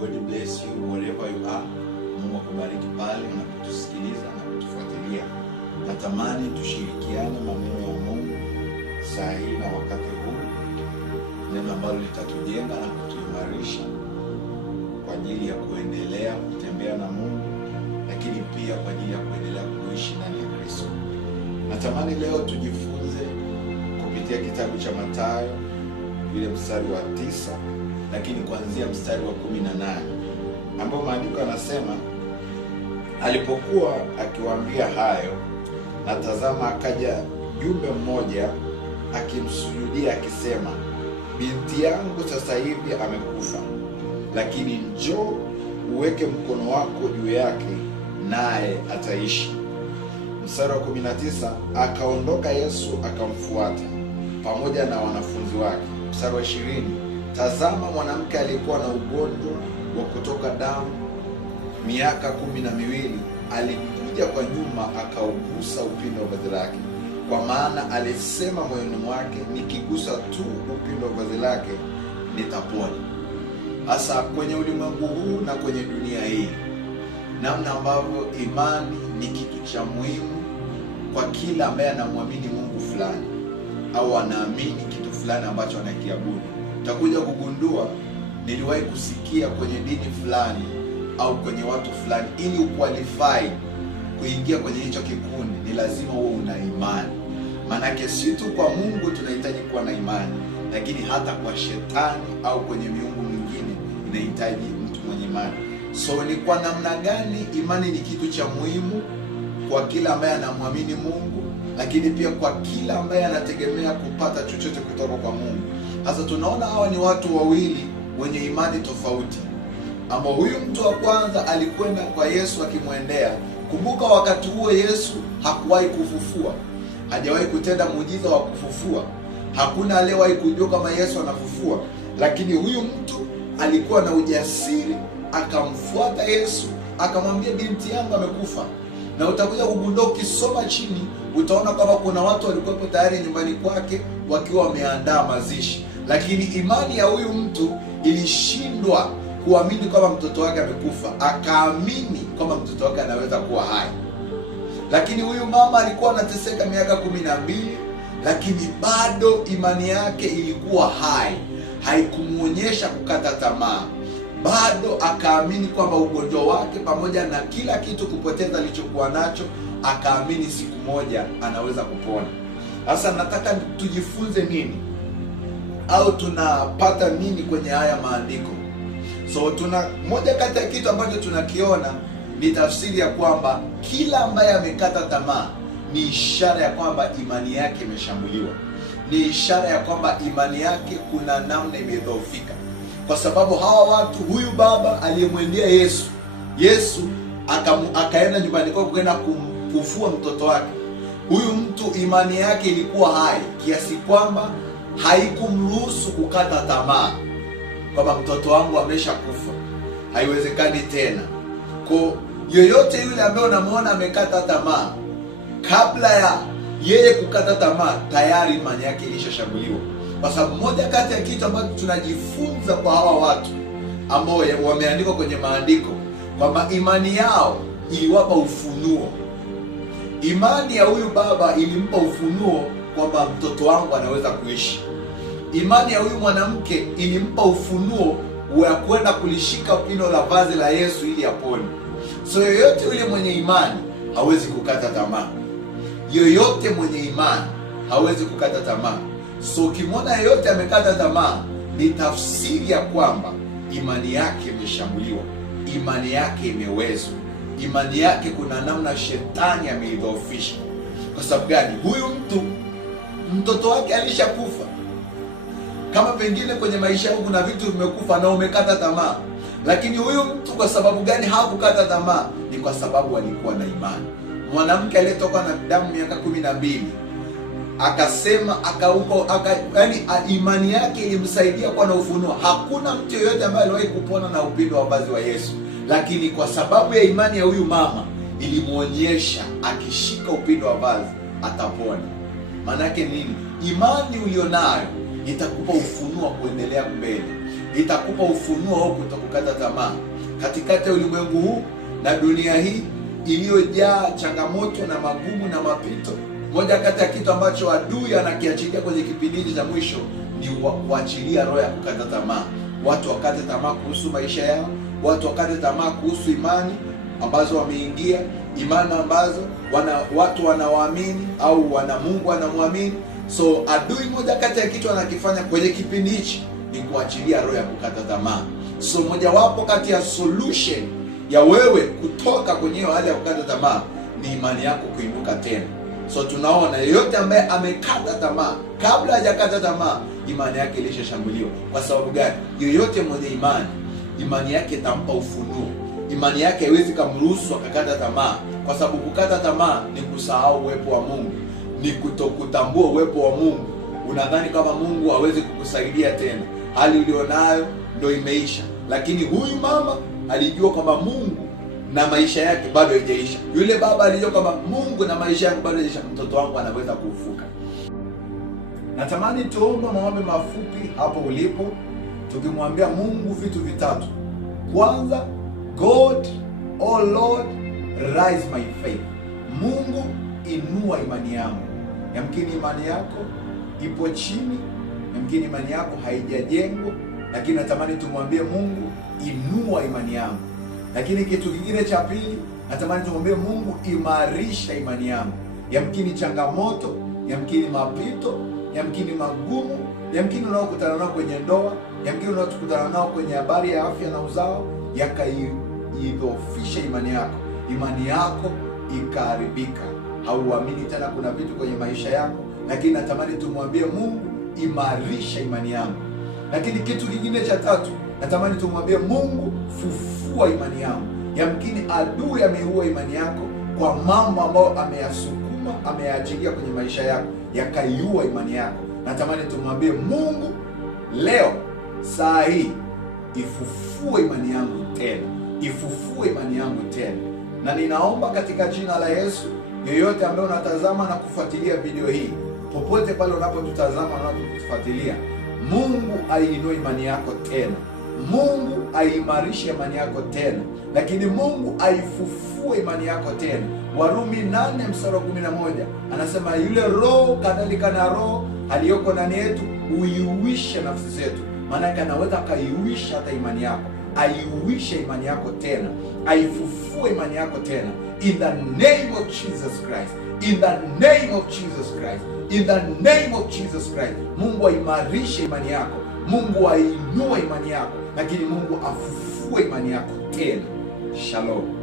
God bless you wherever you are. Mungu akubariki pale unapotusikiliza na kutufuatilia. Natamani tushirikiane maneno ya Mungu saa hii na wakati huu, neno ambalo litatujenga na kutuimarisha kwa ajili ya kuendelea kutembea na Mungu, lakini pia kwa ajili ya kuendelea kuishi ndani ya Kristo. Natamani leo tujifunze kupitia kitabu cha Mathayo ile mstari wa 9, lakini kuanzia mstari wa 18, ambao maandiko yanasema, alipokuwa akiwaambia hayo, na tazama akaja jumbe mmoja akimsujudia akisema, binti yangu sasa hivi amekufa, lakini njoo uweke mkono wako juu yake naye ataishi. Mstari wa 19, akaondoka Yesu akamfuata pamoja na wanafunzi wake. Mstari wa 20, tazama mwanamke aliyekuwa na ugonjwa wa kutoka damu miaka 12 alikuja kwa nyuma akaugusa upindo wa vazi lake, kwa maana alisema moyoni mwake, nikigusa tu upindo wa vazi lake nitapona. Hasa kwenye ulimwengu huu na kwenye dunia hii, namna ambavyo imani ni kitu cha muhimu kwa kila ambaye anamwamini Mungu fulani au anaamini kitu fulani ambacho anakiabudu. Utakuja kugundua, niliwahi kusikia kwenye dini fulani au kwenye watu fulani, ili uqualify kuingia kwenye hicho kikundi ni lazima uwe una imani. Maanake si tu kwa Mungu tunahitaji kuwa na imani, lakini hata kwa shetani au kwenye miungu mingine inahitaji mtu mwenye imani. So ni kwa namna gani imani ni kitu cha muhimu kwa kila ambaye anamwamini Mungu, lakini pia kwa kila ambaye anategemea kupata chochote kutoka kwa Mungu. Sasa tunaona hawa ni watu wawili wenye imani tofauti, ambao huyu mtu wa kwanza alikwenda kwa Yesu akimwendea. Kumbuka wakati huo Yesu hakuwahi kufufua, hajawahi kutenda muujiza wa kufufua, hakuna aliyewahi kujua kama Yesu anafufua, lakini huyu mtu alikuwa na ujasiri, akamfuata Yesu, akamwambia binti yangu amekufa. Na utakuja kugundua, ukisoma chini utaona kwamba kuna watu walikuwa tayari nyumbani kwake wakiwa wameandaa mazishi, lakini imani ya huyu mtu ilishindwa kuamini kwamba mtoto wake amekufa, akaamini kwamba mtoto wake anaweza kuwa hai. Lakini huyu mama alikuwa anateseka miaka 12, lakini bado imani yake ilikuwa hai, haikumuonyesha kukata tamaa. Bado akaamini kwamba ugonjwa wake pamoja na kila kitu kupoteza alichokuwa nacho, akaamini siku moja anaweza kupona. Sasa nataka tujifunze nini au tunapata nini kwenye haya maandiko? So moja kati ya kitu ambacho tunakiona ni tafsiri ya kwamba kila ambaye amekata tamaa ni ishara ya kwamba imani yake imeshambuliwa, ni ishara ya kwamba imani yake kuna namna imedhoofika. Kwa sababu hawa watu, huyu baba aliyemwendea Yesu akaenda nyumbani kwake kwenda kumfufua mtoto wake. Huyu mtu imani yake ilikuwa hai kiasi kwamba haikumruhusu kukata tamaa kwamba mtoto wangu ameshakufa, haiwezekani tena. Kwa yoyote yule ambaye unamwona amekata tamaa, kabla ya yeye kukata tamaa, tayari imani yake ilishashambuliwa. Kwa sababu moja kati ya kitu ambacho tunajifunza kwa hawa watu ambao wameandikwa kwenye maandiko, kwamba imani yao iliwapa ufunuo. Imani ya huyu baba ilimpa ufunuo kwamba mtoto wangu anaweza kuishi. Imani ya huyu mwanamke ilimpa ufunuo wa kwenda kulishika pindo la vazi la Yesu ili apone. So yoyote yule mwenye imani hawezi kukata tamaa. Yoyote mwenye imani hawezi kukata tamaa. So ukimwona yoyote amekata tamaa, ni tafsiri ya kwamba imani yake imeshambuliwa, imani yake imewezwa, imani yake kuna namna shetani ameidhoofisha. Kwa sababu gani? Huyu mtu mtoto wake alishakufa. Kama pengine kwenye maisha yako kuna vitu vimekufa na umekata tamaa, lakini huyu mtu kwa sababu gani hakukata tamaa? Ni kwa sababu alikuwa na imani. Mwanamke aliyetoka na damu miaka 12 akasema yaani imani yake ilimsaidia kuwa na ufunuo. Hakuna mtu yeyote ambaye aliwahi kupona na upindo wa vazi wa Yesu, lakini kwa sababu ya imani ya huyu mama ilimuonyesha akishika upindo wa vazi atapona. Maana yake nini? Imani ulionayo itakupa ufunuo wa kuendelea mbele. itakupa ufunuo au kutokukata tamaa katikati ya ulimwengu huu na dunia hii iliyojaa changamoto na magumu na mapito. Moja kati ya kitu ambacho adui anakiachilia kwenye kipindi cha mwisho ni kuachilia roho ya kukata tamaa. Watu wakate tamaa kuhusu maisha yao, watu wakate tamaa kuhusu imani ambazo wameingia, imani ambazo watu wanawaamini au wana Mungu anamwamini. So adui, moja kati ya kitu anakifanya kwenye kipindi hichi ni kuachilia roho ya kukata tamaa. So mojawapo kati ya solution ya wewe kutoka kwenye hiyo hali ya kukata tamaa ni imani yako kuinuka tena. So tunaona yeyote ambaye amekata tamaa, kabla hajakata tamaa, imani yake ilishashambuliwa. Kwa sababu gani? Yeyote mwenye imani yake itampa ufunuo. Imani yake haiwezi kumruhusu akakata tamaa, kwa sababu kukata tamaa ni kusahau uwepo wa Mungu, ni kutokutambua uwepo wa Mungu. Unadhani kama Mungu hawezi kukusaidia tena, hali ulionayo ndio imeisha. Lakini huyu mama alijua kwamba Mungu na maisha yake bado haijaisha. Yule baba alijua kwamba Mungu na maisha yake bado haijaisha, mtoto wangu anaweza kufufuka. Natamani tuombe maombi mafupi hapo ulipo, tukimwambia Mungu vitu vitatu. Kwanza, God, oh Lord, rise my faith. Mungu, inua imani yangu. Yamkini imani yako ipo chini, yamkini imani yako haijajengwa, lakini natamani tumwambie Mungu, inua imani yangu. Lakini kitu kingine cha pili, natamani tumwambie Mungu, imarisha imani yangu. Yamkini changamoto, yamkini mapito, yamkini magumu, yamkini unaokutana nao kwenye ndoa, yamkini unaokutana nao kwenye habari ya afya na uzao, yakaidhoofisha imani yako ikaharibika, hauamini tena kuna vitu kwenye maisha yako. Lakini natamani tumwambie Mungu, imarisha imani yangu. Lakini kitu kingine cha tatu, natamani tumwambie Mungu, fufua imani yangu. Yamkini adui ameua imani yako kwa mambo ambayo ameyasukuma, ameyaachilia kwenye maisha yako, yakaiua imani yako. Natamani tumwambie Mungu, leo saa hii ifufue imani yangu tena, ifufue imani yangu tena. Na ninaomba katika jina la Yesu, yeyote ambaye unatazama na kufuatilia video hii, popote pale unapotutazama na unapotufuatilia, Mungu aiinue imani yako tena, Mungu aimarishe imani yako tena, lakini Mungu aifufue imani yako tena. Warumi 8:11 anasema, yule roho kadhalika na roho aliyoko ndani yetu huiuisha nafsi zetu. Maana yake anaweza akaiuisha hata imani yako, aiuishe imani yako tena, aifufue imani yako tena, in the name of Jesus Christ, in the name of Jesus Christ, in the name of Jesus Christ. Mungu aimarishe imani yako, Mungu ainue imani yako, lakini Mungu afufue imani yako tena. Shalom.